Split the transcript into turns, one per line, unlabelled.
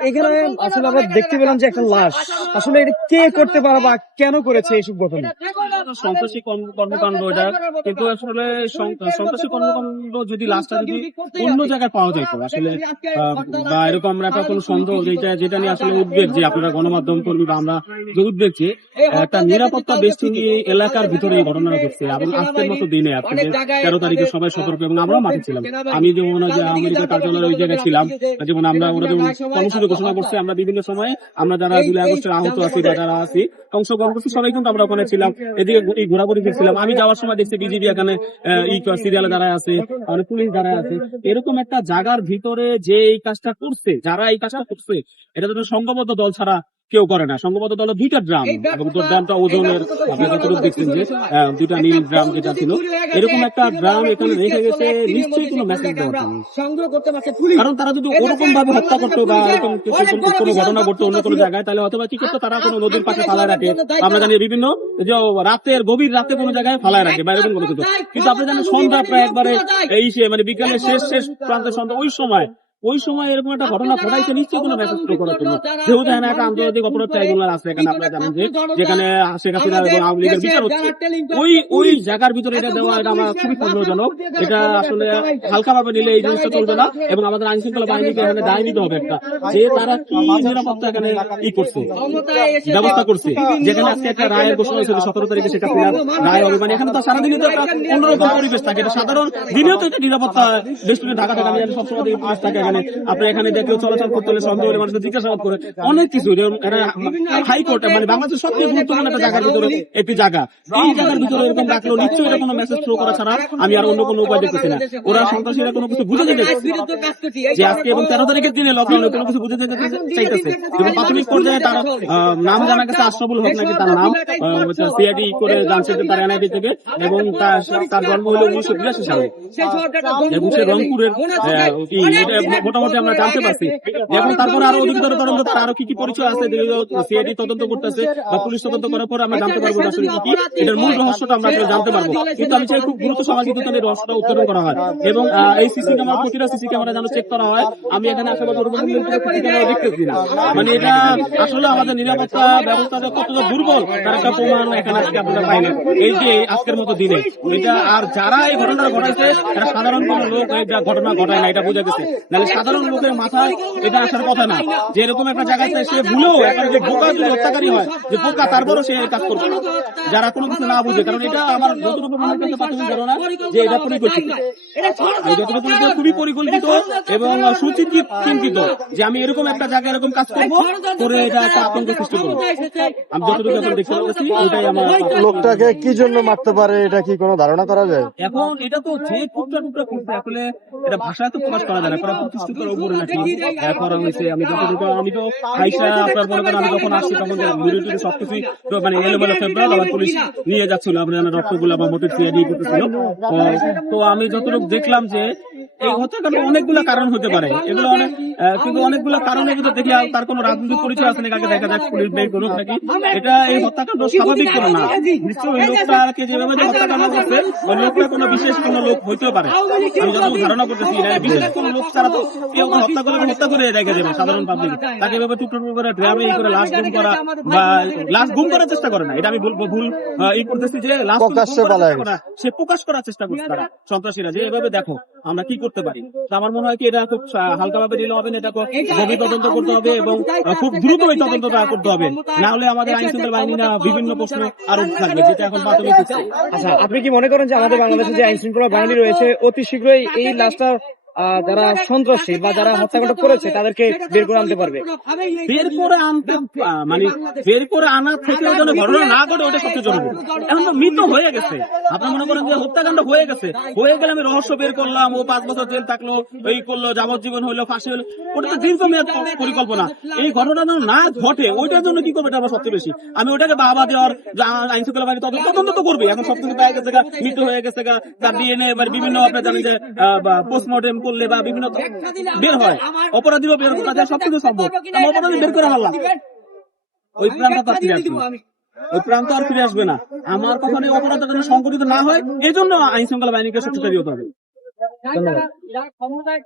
এখানে আসলে আমরা দেখতে পেলাম যে একটা লাশ। আসলে এটা কে করতে পারে বা কেন করেছে এইসব ঘটনা?
সন্ত্রাসী কর্মকাণ্ড এটা কিন্তু আসলে সন্ত্রাসী কর্মকাণ্ড যদি লাশটা যদি অন্য জায়গায় পাওয়া যেত আসলে বা এরকম আমরা একটা কোনো সন্দেহ যেটা যেটা নিয়ে আসলে উদ্বেগ যে আপনারা গণমাধ্যম কর্মী বা আমরা যে উদ্বেগ যে একটা নিরাপত্তা বেষ্টনী এলাকার ভিতরে এই ঘটনা ঘটছে। এবং আজকের মতো দিনে আপনাদের তেরো তারিখে সবাই সতর্ক এবং আমরাও মাঠে ছিলাম। আমি যেমন যে আমেরিকা কার্যালয়ের ওই জায়গায় ছিলাম যেমন আমরা ওরা যেমন কর্মসূচি ঘোষণা করছে আমরা বিভিন্ন সময়ে আমরা যারা জুলাই আগস্টের আহত আছি বা যারা আছি অংশগ্রহণ করছি সবাই কিন্তু আমরা ওখানে ছিলাম এদিকে এই ঘোরাঘুরি ফিরছিলাম আমি যাওয়ার সময় দেখছি বিজেপি এখানে সিরিয়ালে দাঁড়ায় আছে মানে পুলিশ দাঁড়ায় আছে। এরকম একটা জায়গার ভিতরে যে এই কাজটা করছে, যারা এই কাজটা করছে এটা তো সংঘবদ্ধ দল ছাড়া কেউ করে না। সংঘবদ্ধ দল দুইটা ড্রাম এবং তোর ড্রামটা ওজনের আপনি যতটুকু দেখছেন যে দুইটা নীল ড্রাম যেটা ছিল এরকম একটা ড্রাম এখানে রেখে গেছে নিশ্চয়ই কোনো মেসেজ দেওয়া
সংগ্রহ করতে
কারণ তারা যদি ওরকম ভাবে হত্যা করতো বা এরকম কোনো- ঘটনা ঘটতো অন্য কোনো জায়গায় তাহলে অথবা কি করতো তারা কোনো নদীর পাশে ফালায় রাখে। আমরা জানি বিভিন্ন যে রাতের গভীর রাতে কোনো জায়গায় ফালায় রাখে বা এরকম কোনো কিন্তু আপনি জানেন সন্ধ্যা প্রায় একবারে এই মানে বিকালের শেষ শেষ প্রান্তে সন্ধ্যা ওই সময় ওই সময় এরকম একটা ঘটনা ঘটাইছে নিশ্চয়ই কোনো মেসেজ থ্রো করার জন্য। যেহেতু এখানে একটা আন্তর্জাতিক অপরাধ ট্রাইব্যুনাল আছে এখানে আপনারা জানেন যে যেখানে শেখ হাসিনা এবং আওয়ামী লীগের বিচার হচ্ছে ওই ওই জায়গার ভিতরে এটা দেওয়া এটা আমার খুবই সন্দেহজনক। এটা আসলে হালকা ভাবে নিলে এই জিনিসটা চলবে না এবং আমাদের আইন শৃঙ্খলা বাহিনীকে এখানে দায় নিতে হবে একটা যে তারা কি নিরাপত্তা এখানে ই করছে ব্যবস্থা করছে। যেখানে আজকে একটা রায়ের ঘোষণা হয়েছিল সতেরো তারিখে সেটা ফেরার রায় হবে মানে এখানে তো সারাদিনই তো একটা অন্যরকম পরিবেশ থাকে এটা সাধারণ দিনেও তো এটা নিরাপত্তা দেশটিতে ঢাকা থেকে আমি জানি সবসময় দেখি পুলিশ থাকে এখানে আপনি এখানে দেখেও চলাচল করতে হলে সন্দেহ হলে মানুষকে জিজ্ঞাসাবাদ করে। অনেক কিছু হাইকোর্ট মানে বাংলাদেশের সবচেয়ে গুরুত্বপূর্ণ একটা জায়গার ভিতরে একটি জায়গা। এই জায়গার ভিতরে এরকম রাখলেও নিশ্চয়ই এটা কোনো মেসেজ থ্রো করা ছাড়া আমি আর অন্য কোনো উপায় দেখতেছি না। ওরা সন্ত্রাসীরা কোনো কিছু বুঝে যেতে যে আজকে এবং তেরো তারিখের দিনে লকডাউনে কোনো কিছু বুঝে যেতে চাইতেছে। এবং প্রাথমিক পর্যায়ে তার নাম জানা গেছে, আশরাফুল হক নাকি তার নাম সিআইডি করে জানছে যে তার এনআইডি থেকে এবং তার জন্ম হলো উনিশশো বিরাশি সালে। এবং সে রংপুরের মোটামুটি আমরা জানতে পারছি। এখন তারপরে আরও অধিকতর তদন্ত তার আরও কি কি পরিচয় আছে সিআইডি তদন্ত করতেছে বা পুলিশ তদন্ত করার পর আমরা জানতে পারব আসলে কি এটার মূল রহস্যটা আমরা জানতে পারব। কিন্তু আমি চাই খুব বিজ্ঞানের এই রহস্যটা উত্তোলন করা হয়। এবং এই সিসি ক্যামেরা প্রতিটা সিসি ক্যামেরা যেন চেক করা হয় আমি এখানে আশেপাশে ওরকম সিসি ক্যামেরা দেখতেছি না মানে এটা আসলে আমাদের নিরাপত্তা ব্যবস্থাটা কতটা দুর্বল তার একটা প্রমাণ এখানে আজকে আপনারা পাইলেন। এই যে আজকের মতো দিনে এটা আর যারা এই ঘটনা ঘটাইছে এটা সাধারণ কোন লোক এটা ঘটনা ঘটায় না এটা বোঝা গেছে সাধারণ লোকের মাথায় এটা আসার কথা না। যে এরকম একটা জায়গাতে সে ভুলেও একটা যে বোকা যদি হত্যাকারী হয় যে বোকা তারপরও সে কাজ করবে যারা কোনো কিছু না বুঝে কারণ এটা আমার যতটুকু মনে হচ্ছে প্রাথমিক ধারণা যে এটা পরিকল্পিত। যতটুকু খুবই পরিকল্পিত এবং সুচিন্তিত যে আমি এরকম একটা জায়গায় এরকম কাজ করব করে এটা একটা আতঙ্ক সৃষ্টি করব। আমি যতটুকু এখন দেখতে পাচ্ছি ওটাই আমার
লোকটাকে কি জন্য মারতে পারে এটা কি কোনো ধারণা করা যায়?
এখন এটা তো যে টুকরা টুকরা করছে আসলে এটা ভাষায় তো প্রকাশ করা যায় না কারণ প্রতিষ্ঠিত উপরে নাকি? করা হয়েছে আমি যতটুকু আমি তো আইসা আপনার মনে করেন আমি যখন আসছি তখন মানে এলোমেলো আমার পুলিশ নিয়ে যাচ্ছিল আপনার রক্তগুলো বা মোটর দিয়ে তো আমি যতটুকু দেখলাম যে এই হত্যাকাণ্ড অনেকগুলো কারণ হতে পারে। এগুলো অনেক কিন্তু অনেকগুলো কারণে কিন্তু দেখি তার কোনো রাজনৈতিক পরিচয় আছে নাকি? দেখা যাক পুলিশ বের করুক নাকি। এটা এই হত্যাকাণ্ড স্বাভাবিক কোনো না। নিশ্চয়ই ওই লোকটাকে যেভাবে যে হত্যাকাণ্ড করছে ওই লোকটা কোনো বিশেষ কোনো লোক হইতেও পারে। আমি যত ধারণা করতেছি বিশেষ কোনো লোক ছাড়া তো কেউ হত্যা করে হত্যা করে রেখে যাবে সাধারণ পাবলিক তাকে এভাবে টুকরো টুকরো করে ড্রামে ই করে লাশ গুম করা বা লাশ গুম করার চেষ্টা করে না। এটা আমি ভুল ভুল আহ, ই করতেছি যে লাশ। সে প্রকাশ করার চেষ্টা করছে তারা সন্ত্রাসীরা। যে এভাবে দেখো আমরা কি করতে পারি? আমার মনে হয় কি এটা খুব হালকা ভাবে নিলে হবে না এটা তদন্ত করতে হবে এবং খুব দ্রুত এই তদন্তটা করতে হবে। না হলে আমাদের আইন শৃঙ্খলা বাহিনী না বিভিন্ন প্রশ্ন আরও থাকবে যেটা এখন প্রাথমিক
আচ্ছা আপনি কি মনে করেন যে আমাদের বাংলাদেশে যে আইন শৃঙ্খলা বাহিনী রয়েছে অতি শীঘ্রই এই আহ, যারা সন্ত্রাসী বা যারা হত্যাকাণ্ড করেছে তাদেরকে বের করে আনতে পারবে।
বের করে আনতে মানে বের করে আনা থেকে যেন ঘটনা না ঘটে ওটা সবচেয়ে জরুরি এখন তো মৃত হয়ে গেছে। আপনার মনে করেন যে হত্যাকাণ্ড হয়ে গেছে? হয়ে গেলে আমি রহস্য বের করলাম ও পাঁচ বছর জেল থাকল এই করল যাবজ্জীবন হইল ফাঁসি হলো ওটা তো দীর্ঘমেয়াদ প- পরিকল্পনা। এই ঘটনা যেন না ঘটে ওইটার জন্য কি করবে এটা আমার সবচেয়ে বেশি? আমি ওটাকে বাবা দেওয়ার আইন শৃঙ্খলা বাহিনী তদন্ত তদন্ত তো করবে এখন সবকিছু পাওয়া গেছে গা, মৃত্যু হয়ে গেছে গা, তার ডিএনএ এবার বিভিন্ন আপনার জানেন যে পোস্টমর্টেম করলে বা বিভিন্ন বের হয় অপরাধীও বের করা যায় সবকিছু সম্ভব। আমি অপরাধী বের করে ফেললাম। ওই প্রাণটা ফিরে আসবে ওই প্রান্ত আর ফিরে আসবে না। আমার কখনো অপরাধের অপরাধ যেন সংগঠিত না হয় এই জন্য আইন শৃঙ্খলা বাহিনীকে সচেতন হতে হবে।
ধন্যবাদ